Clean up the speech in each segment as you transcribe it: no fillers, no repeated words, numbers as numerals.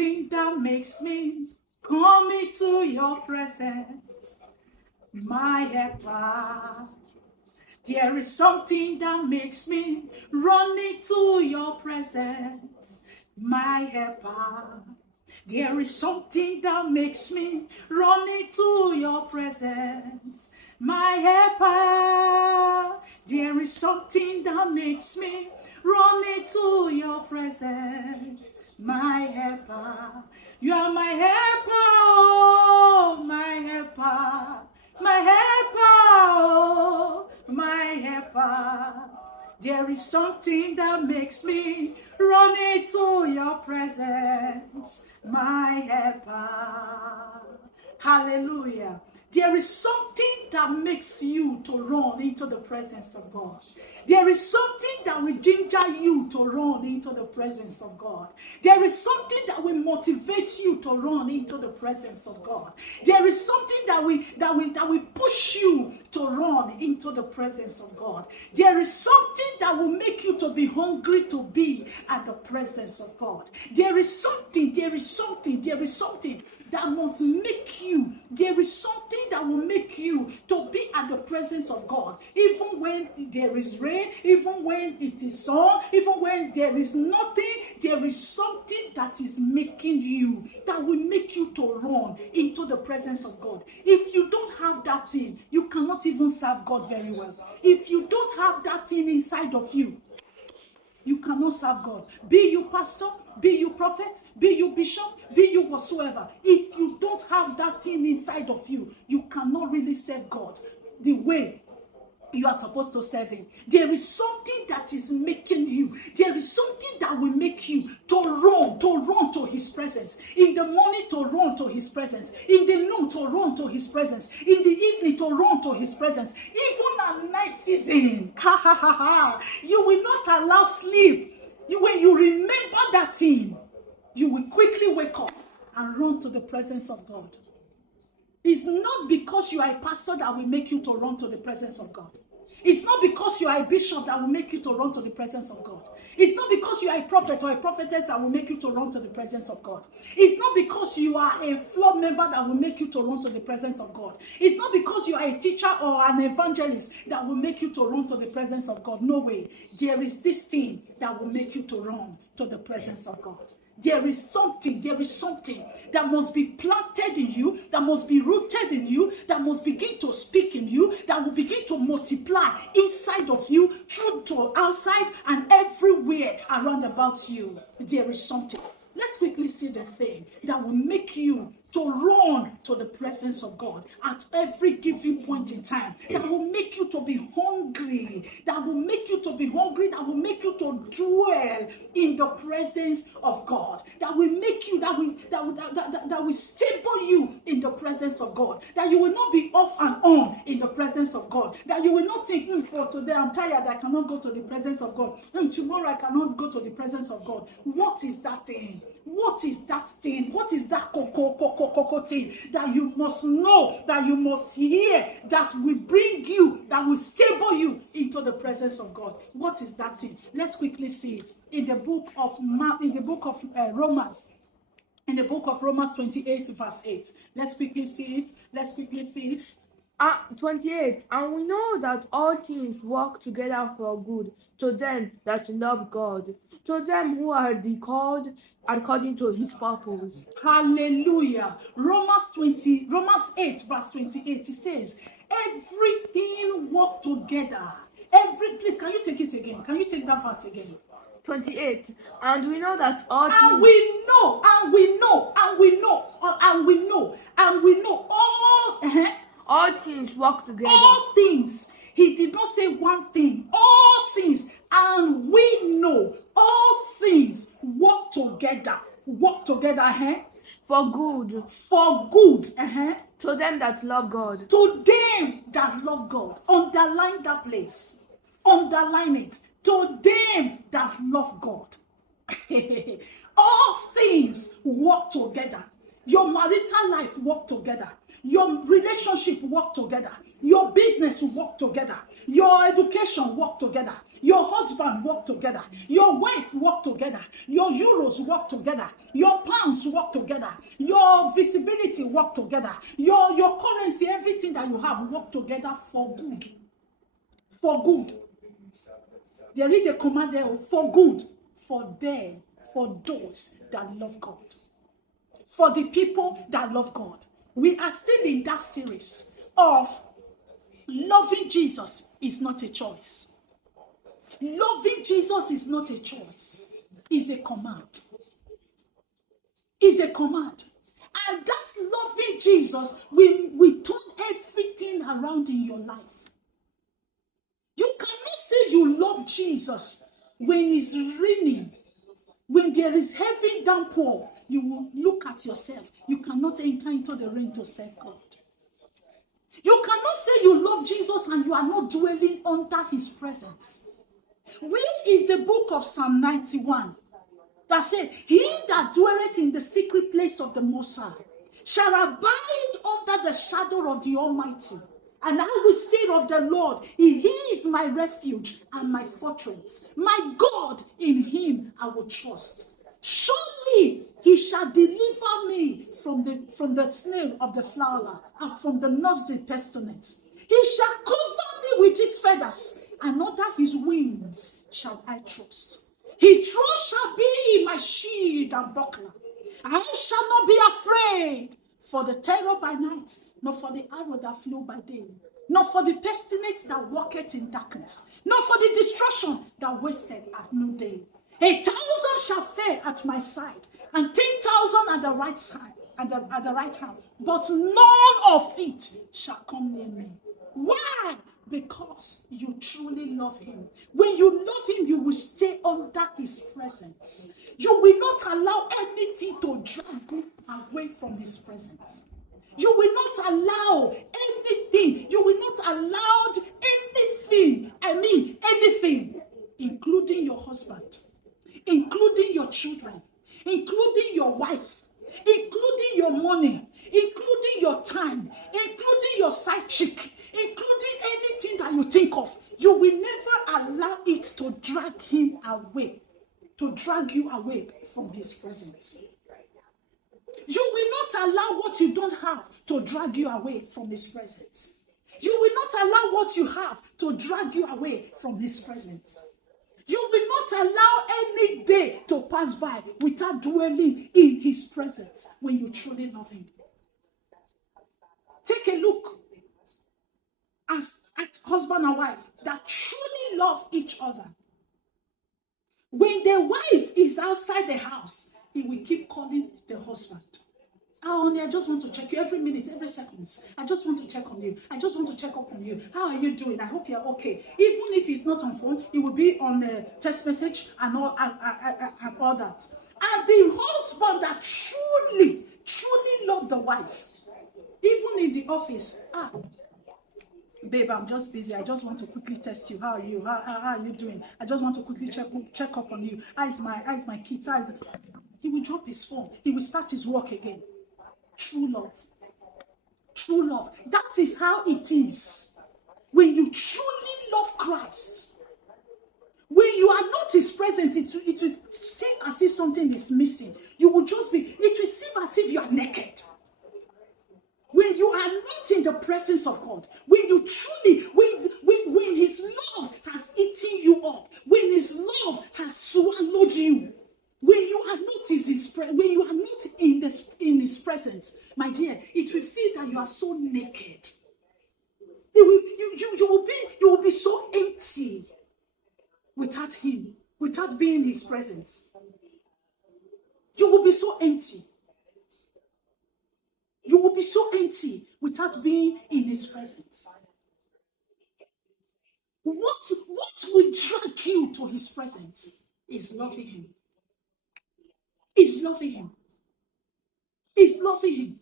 something that makes me come into your presence, my helper. There is something that makes me run into your presence, my helper. There is something that makes me run into your presence, my helper. There is something that makes me run into your presence, my helper. You are my helper, oh, my helper, my helper, oh, my helper. There is something that makes me run into your presence, my helper. Hallelujah. There is something that makes you to run into the presence of God. There is something that will ginger you to run into the presence of God. There is something that will motivate you to run into the presence of God. There is something that will push you to run into the presence of God. There is something that will make you to be hungry to be at the presence of God. There is something that must make you. There is something that will make you to be at the presence of God. Even when there is rain, even when it is sun, even when there is nothing, there is something that is making you, that will make you to run into the presence of God. If you don't have that thing, you cannot even serve God very well. If you don't have that thing inside of you, you cannot serve God. Be you pastor, be you prophet, be you bishop, be you whatsoever. If you don't have that thing inside of you, you cannot really serve God the way you are supposed to serve him. There is something that is making you. There is something that will make you to run to his presence. In the morning, to run to his presence. In the noon, to run to his presence. In the evening, to run to his presence. Even at night season, you will not allow sleep. When you remember that thing, you will quickly wake up and run to the presence of God. It's not because you are a pastor that will make you to run to the presence of God. It's not because you are a bishop that will make you to run to the presence of God. It's not because you are a prophet or a prophetess that will make you to run to the presence of God. It's not because you are a floor member that will make you to run to the presence of God. It's not because you are a teacher or an evangelist that will make you to run to the presence of God. No way. There is this thing that will make you to run to the presence of God. There is something that must be planted in you, that must be rooted in you, that must begin to speak in you, that will begin to multiply inside of you, through to outside and everywhere around about you. There is something. Let's quickly see the thing that will make you to run to the presence of God at every given point in time, that will make you to be hungry, that will make you to be hungry, that will make you to dwell in the presence of God, that will make you, that will stable you in the presence of God, that you will not be off and on in the presence of God, that you will not think, oh, today I'm tired, I cannot go to the presence of God, tomorrow I cannot go to the presence of God. What is that thing? What is that thing? What is that thing that you must know, that you must hear, that will bring you, that will stable you into the presence of God? What is that thing? Let's quickly see it in the book of Romans. In the book of Romans 28 verse 8. Let's quickly see it. 28. And we know that all things work together for good to them that love God, to them who are the called according to his purpose. Hallelujah. Romans 8 verse 28, it says, everything work together. Please, can you take it again? Can you take that verse again? 28. And we know that all things. And we know all things work together. All things. He did not say one thing. All things. And we know all things work together. For good. To them that love God. To them that love God. Underline that place. Underline it. To them that love God. All things work together. Your marital life work together. Your relationship work together. Your business work together. Your education work together. Your husband work together. Your wife work together. Your euros work together. Your pounds work together. Your visibility work together. Your currency, everything that you have work together for good. For good. There is a command there for good. For them, for those that love God. For the people that love God. We are still in that series of loving Jesus is not a choice. Loving Jesus is not a choice. It's a command. It's a command. And that loving Jesus will turn everything around in your life. You cannot say you love Jesus when it's raining. When there is heavy downpour, you will look at yourself. You cannot enter into the rain to serve God. You cannot say you love Jesus and you are not dwelling under his presence. Where is the book of Psalm 91 that said, he that dwelleth in the secret place of the Most High shall abide under the shadow of the Almighty. And I will say of the Lord, he is my refuge and my fortress. My God, in him I will trust. Surely he shall deliver me from the snare of the fowler and from the noisy pestilence. He shall cover me with his feathers, and under his wings shall I trust. His trust shall be my shield and buckler. I shall not be afraid for the terror by night, nor for the arrow that flew by day, nor for the pestilence that walketh in darkness, nor for the destruction that wasteth at noonday. 1,000 shall fall at my side, and 10,000 at the right side, at the right hand, but none of it shall come near me. Why? Because you truly love him. When you love him, you will stay under his presence. You will not allow anything to drag you away from his presence. You will not allow anything. You will not allow anything. Anything, including your husband, including your children, including your wife, including your money, including your time, including your side chick, including anything that you think of. You will never allow it to drag him away, to drag you away from his presence. You will not allow what you don't have to drag you away from his presence. You will not allow what you have to drag you away from his presence. You will not allow any day to pass by without dwelling in his presence when you truly love him. Take a look at husband and wife that truly love each other. When the wife is outside the house, he will keep calling the husband. Oh, honey, I just want to check you every minute, every second. I just want to check on you. I just want to check up on you. How are you doing? I hope you're okay. Even if he's not on phone, he will be on a text message and all that. And the husband that truly love the wife, even in the office, babe, I'm just busy. I just want to quickly test you. How are you? How are you doing? I just want to quickly check up on you. How's my kids? He will drop his phone. He will start his work again. True love. True love. That is how it is. When you truly love Christ, when you are not his presence, it will seem as if something is missing. It will seem as if you are naked. When you are not in the presence of God, when you truly, when his love has eaten you up, when his love has swallowed you, when you are not in his presence, my dear, it will feel that you are so naked. You will be so empty without him, without being in his presence. You will be so empty. You will be so empty without being in his presence. What will drag you to his presence is loving him. Is loving him. Is loving him.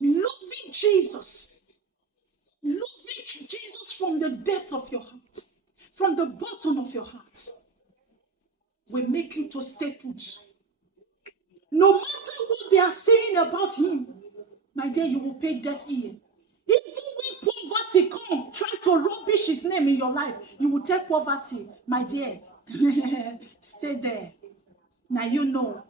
Loving Jesus. Loving Jesus from the depth of your heart. From the bottom of your heart. Will make you to stay put. No matter what they are saying about him, my dear, you will pay deaf ear. Even when poverty come, try to rubbish his name in your life, you will take poverty, my dear. Stay there. Now you know